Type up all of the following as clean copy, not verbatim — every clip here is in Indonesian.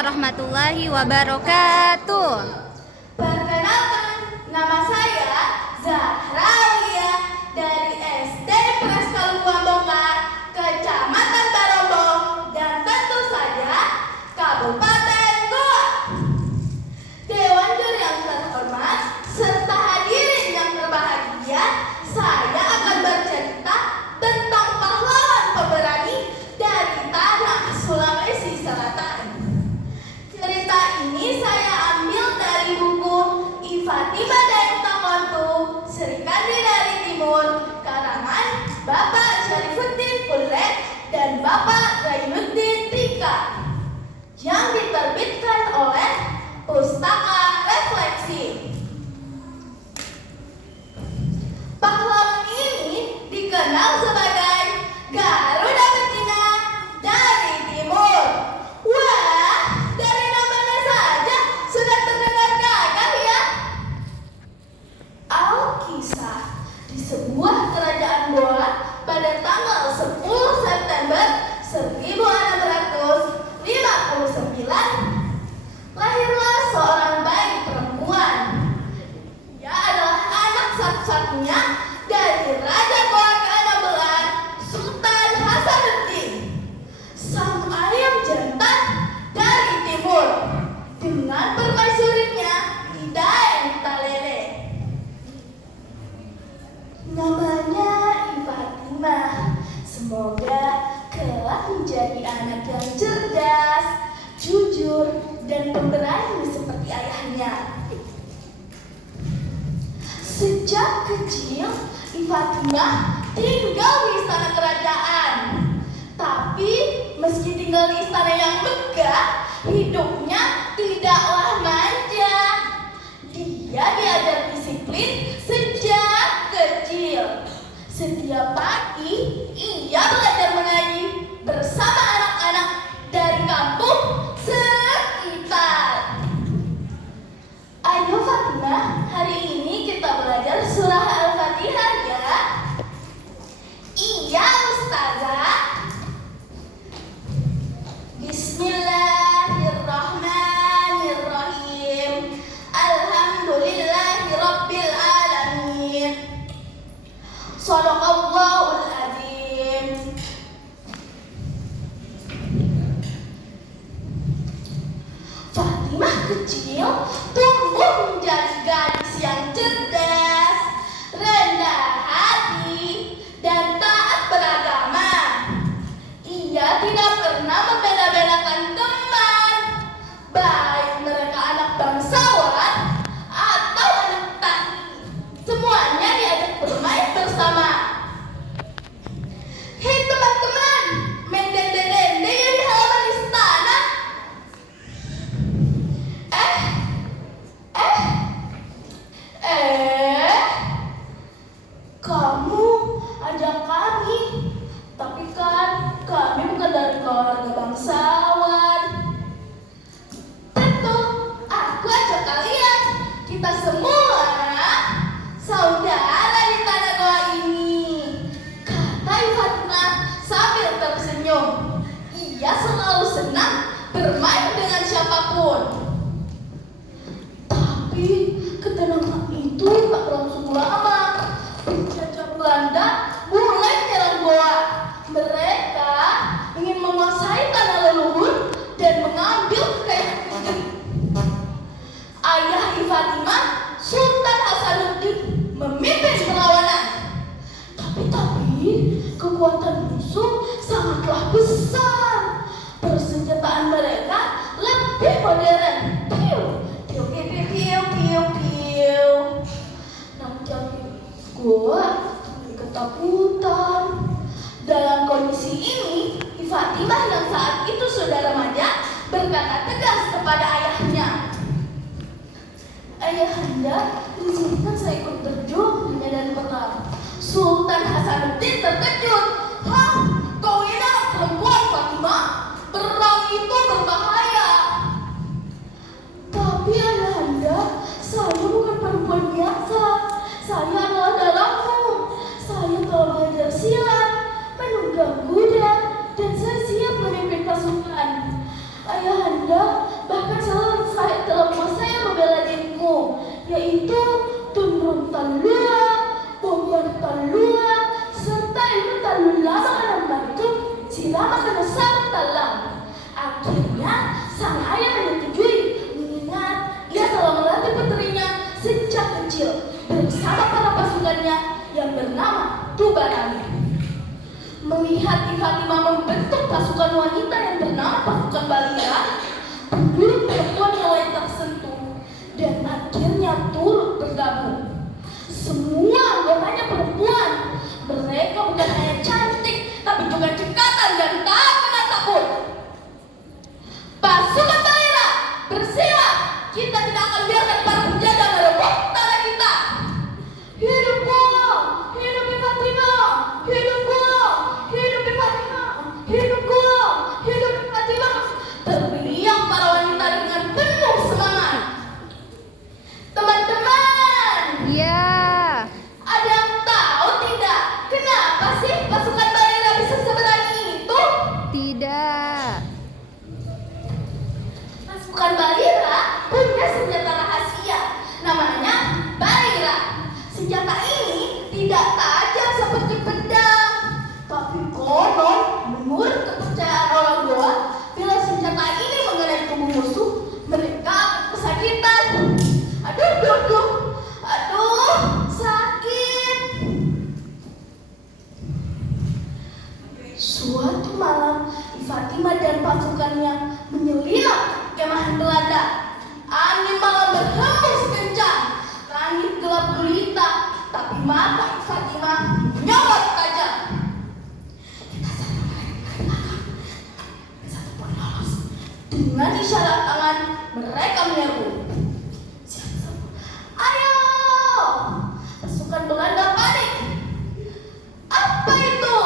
warahmatullahi wabarakatuh. Perkenalkan, nama saya Zahra Aulia dari SD Praskaluang Bongkar, Kecamatan Barombong, dan tentu saja Kabupaten Goa. Dewan juri yang terhormat serta hadirin yang berbahagia, saya akan bercerita tentang pahlawan pemberani dari tanah Sulawesi Selatan. Cerita ini saya ambil dari buku Fatimah dan Takontu Serikandi dari Timur, karangan Bapak Syarifuddin Pullet dan Bapak Zainuddin Tika, yang diterbitkan oleh Pustaka Refleksi. Pahlawan ini dikenal sebagai Garuda Betina dari Timur. Wah, dari namanya saja sudah terdengar gagah ya. Alkisah, di sebuah kerajaan Goa pada tanggal 10 September 1659, lahirlah seorang bayi perempuan. Ia adalah anak satu-satunya dari Raja Goa ke-16, Sultan Hasanuddin, sang ayam jantan dari timur, dengan permaisurinya Idaeng Talele. Namanya Fatimah. Semoga kelak menjadi anak yang cerdas, jujur, dan pemberani seperti ayahnya. Sejak kecil, Fatimah tinggal di istana kerajaan. Tapi meski tinggal di istana yang megah, hidupnya tidaklah manja. Dia diajar disiplin sejak kecil. Setiap pagi, ia belajar mengaji bersama anak-anak dari kampung sekitar. Ayo Fatimah, hari ini kita belajar surah Al-Fatihah ya. Iya Ustazah. Bismillahirrahmanirrahim. Alhamdulillahirabbil alamin. Shadaqallahul azim. Fatimah kecil tumbuh menjadi gadis yang cerdas, rendah hati, dan taat beragama. Ia tidak pernah membeda-bedakan teman, baik mereka anak bangsawan atau anak tani. Semuanya diajak bermain bersama. Hei teman-teman, main dende-dende ya di halaman istana. Kamu ajak kami, tapi kan kami bukan dari keluarga bangsawan. Tentu, aku ajak kalian. Kita semua saudara di tanah Goa ini, kata Fatimah sambil tersenyum. Ia selalu senang bermain dengan siapapun. Tapi ketenangan itu tak berlangsung lama. Penjajah Belanda mulai menyerang Goa. Mereka ingin menguasai tanah leluhur dan mengambil kekayaan negeri. Ayah Fatimah, Sultan Hasanuddin, memimpin perlawanan. Tapi kekuatan musuh sangatlah besar. Persenjataan mereka lebih modern. Piu, piu, piu, piu, piu, piu. Rakyat Goa ketakutan. Dalam kondisi ini, Fatimah yang saat itu sudah remaja berkata tegas kepada ayahnya, "Ayahanda, izinkan saya ikut terjun di medan perang." Sultan Hasanuddin terkejut. "Hah? Kau ini anak perempuan, Fatimah? Perang itu berbahaya." "Tapi ayahanda, saya bukan perempuan biasa. Saya adalah dalammu. Saya telah belajar silat, menunggang kuda, dan saya siap memimpin pasukan. Ayahanda, talua, bombar talua, serta ilmu talulama kanang bantu, silama kana sarang talang. Akhirnya sang ayah menyetujui, mengingat ia telah melatih putrinya sejak kecil bersama para pasukannya yang bernama Tubarani. Melihat Fatimah membentuk pasukan wanita yang bernama pasukan Balira, penduduk perempuan mulai tersentuh dan akhirnya turut bergabung. Semua anggotanya perempuan. Mereka bukan hanya cantik, tapi juga cekatan dan tak pernah takut. Pasukan Balira, bersiap! Kita tidak akan biarkan para penjajah merebut tanah kita. Hidup gua, hidup Fatimah, hidup gua, hidup Fatimah, hidup gua, hidup Fatimah. Teriak para wanita dengan penuh semangat. Teman-teman, Ya, ada yang tahu tidak? Kenapa sih pasukan Balira bisa seberani itu? tidak. Pasukan Balira punya senjata rahasia, namanya Balira. Senjata ini tidak tajam seperti pedang, tapi konon menurut kepercayaan orang Goa, bila senjata ini mengenai tubuh musuh, mereka akan kesakitan. Aduh, sakit. Suatu malam, Fatimah dan pasukannya menyelinap kemahan Belanda. Angin malam berhembus kencang, langit gelap gulita, tapi mata Fatimah menyorot tajam. Kita saling belakang, satu pun lolos. Dengan isyarat tangan, mereka menyerbu. Ayo! Pasukan Belanda panik. Apa itu?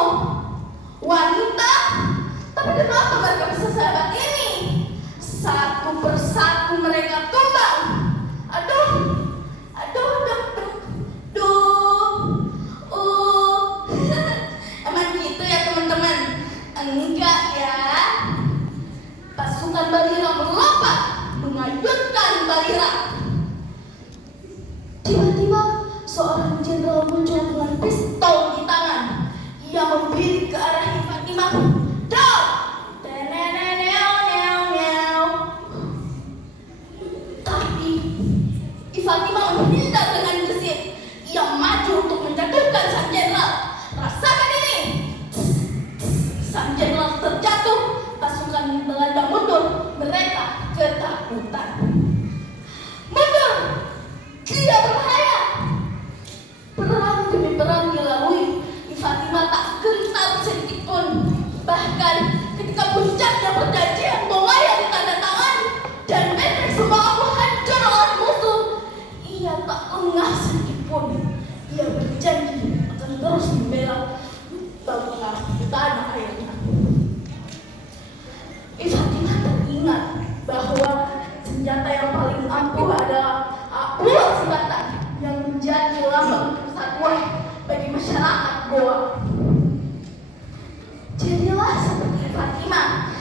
Wanita? Tapi kenapa mereka bisa sehebat ini? Satu persatu mereka tumbang. Aduh. Emang gitu ya teman-teman? Enggak ya. Pasukan Balira melompat, mengayunkan Balira. Tiba-tiba seorang jenderal muncul dengan pistol di tangan. Ia membidik ke arah Fatimah. Dor! Tapi Fatimah menghindar dengan gesit. Ia maju untuk menjatuhkan sang jenderal. Rasakan ini! Sang jenderal terjatuh. Pasukan Belanda mundur. Mereka ketakutan. Mundur! Dia berbahaya. Perang demi perang dilalui. Fatimah tak gentar sedikit pun. Bahkan ketika puncaknya perjanjian Tolaya ditandatangani dan benteng Sembawang hancur oleh musuh, ia tak lengah sedikit pun. Ia berjanji akan terus membela bangunan tanah airnya. Fatimah teringat bahwa senjata yang paling ampuh adalah api sebatan yang menjadi lambang persatuan bagi masyarakat Goa. Jadilah seperti Fatimah